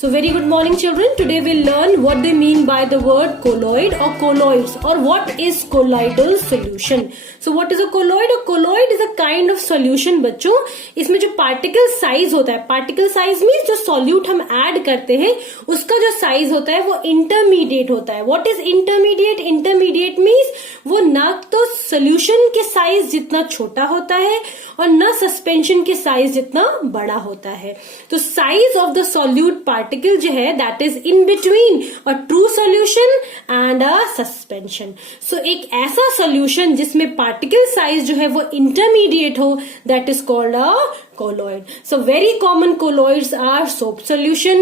So very good morning children. Today we'll learn what they mean by the word colloid or colloids, or what is colloidal solution. So what is a colloid? A colloid is a kind of solution बच्चों. इसमें जो particle size होता है, particle size means जो solute हम add करते हैं उसका जो size होता है वो intermediate होता है. What is intermediate? Intermediate means वो ना तो solution के size जितना छोटा होता है और न सस्पेंशन के साइज जितना बड़ा होता है. तो size of the solute particle जो है that is in between a true solution and a suspension. So एक ऐसा सॉल्यूशन जिसमें पार्टिकल साइज जो है वो इंटरमीडिएट हो that is called a colloid. So very common colloids are soap solution,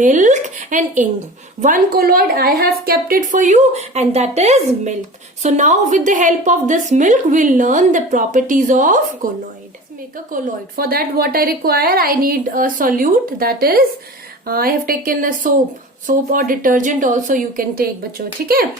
milk and ink. One colloid I have kept it for you and that is milk. So now with the help of this milk we'll learn the properties of colloid. Let's make a colloid. For that what I require, I need a solute, that is I have taken a soap or detergent also you can take बच्चों, ठीक है.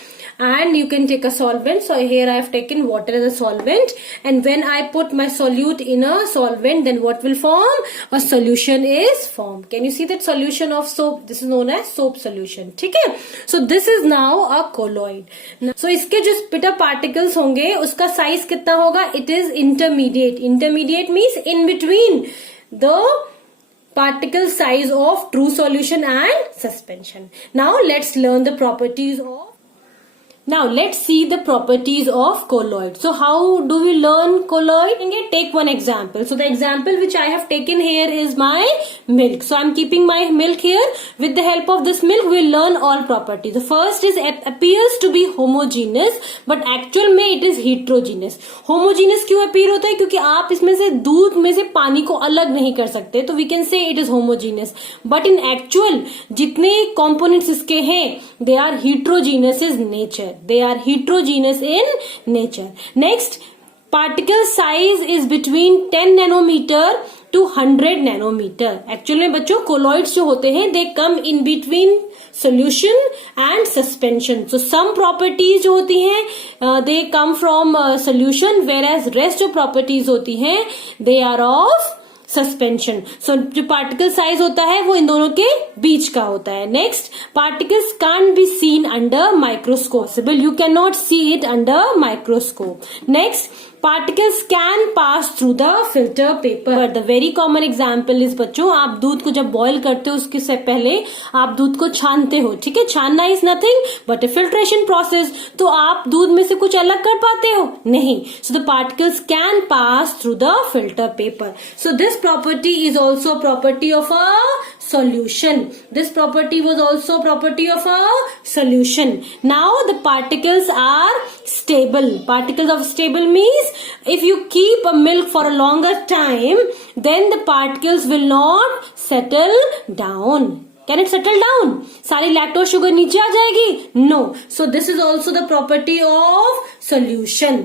And you can take a solvent. So here I have taken water as a solvent, and when I put my solute in a solvent, then what will form? A solution is formed. Can you see that solution of soap? This is known as soap solution. ठीक है. So this is now a colloid. So इसके जो spitter particles होंगे उसका size कितना होगा? It is intermediate. Intermediate means in between the particle size of true solution and suspension. Now let's learn the properties of. Now let's see the properties of colloid. So how do we learn colloid? Take one example. So the example which I have taken here is my milk. So I'm keeping my milk here. With the help of this milk we'll learn all properties. The first is appears to be homogeneous but actual में it is heterogeneous. Homogeneous क्यों appear होता है? क्योंकि आप इसमें से दूध में से पानी को अलग नहीं कर सकते, तो we can say it is homogeneous. But in actual जितने components इसके हैं they are heterogeneous in nature. They are heterogeneous in nature. Next, particle size is between 10 nanometer to 100 nanometer. Actually में बच्चों colloids जो होते हैं they come in between solution and suspension. So some properties जो होती हैं they come from solution, whereas rest जो properties होती हैं they are of सस्पेंशन. सो जो पार्टिकल साइज होता है वो इन दोनों के बीच का होता है. Next, particles can't be seen under microscope. You can not see it under microscope. Next, particles can pass through the filter paper. The very common example is बच्चों, आप दूध को जब बॉईल करते हो उसके से पहले आप दूध को छानते हो, ठीक है. छानना is nothing but A filtration process. तो आप दूध में से कुछ अलग कर पाते हो? नहीं. So the particles can pass through the filter paper. So this property is also property of a solution. This property was also property of a solution. Now the particles are stable. Particles of stable means if you keep a milk for a longer time, then the particles will not settle down. Can it settle down? सारी lactose sugar नीचे आ जाएगी? No. So this is also the property of solution.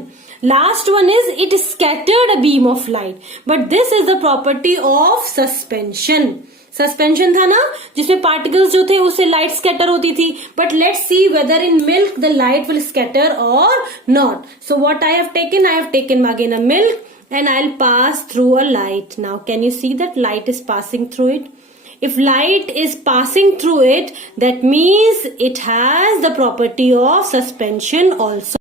Last one is it scattered a beam of light. But this is the property of suspension. Suspension था ना जिसमें particles जो थे उससे light scatter होती थी. But let's see whether in milk the light will scatter और not. So what I have taken again a milk and I will pass through a light. Now can you see that light is passing through it? If light is passing through it, that means it has the property of suspension also.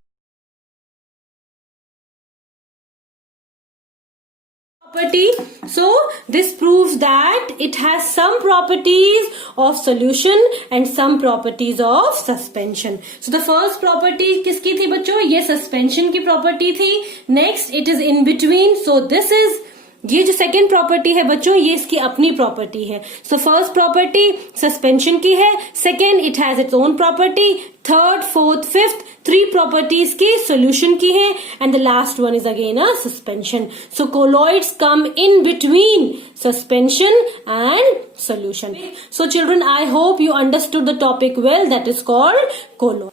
So this proves that it has some properties of solution and some properties of suspension. So the first property किसकी थी बच्चों? ये suspension की property थी. Next, it is in between. So this is ये जो second property है बच्चों ये इसकी अपनी प्रॉपर्टी है. सो फर्स्ट प्रॉपर्टी सस्पेंशन की है, second it has its own property, third fourth fifth three properties की सोल्यूशन की है, and the last one is again a suspension. So colloids come in between suspension and solution. So children, I hope you understood the topic well. That is called colloid.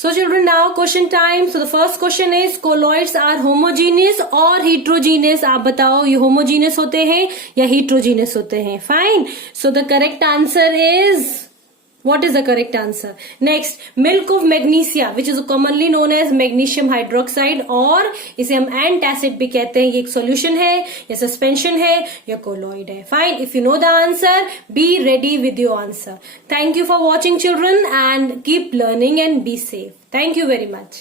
So children, now question time. So the first question is colloids are homogeneous or heterogeneous. आप बताओ ये homogeneous होते हैं या heterogeneous होते हैं? Fine. So the correct answer is What is the correct answer? Next, milk of magnesia, which is commonly known as magnesium hydroxide, और इसे हम एंटासिड भी कहते हैं. ये एक सॉल्यूशन है या सस्पेंशन है या कोलॉइड है. Fine. If you know the answer, be ready with your answer. Thank you for watching children, and keep learning and be safe. Thank you very much.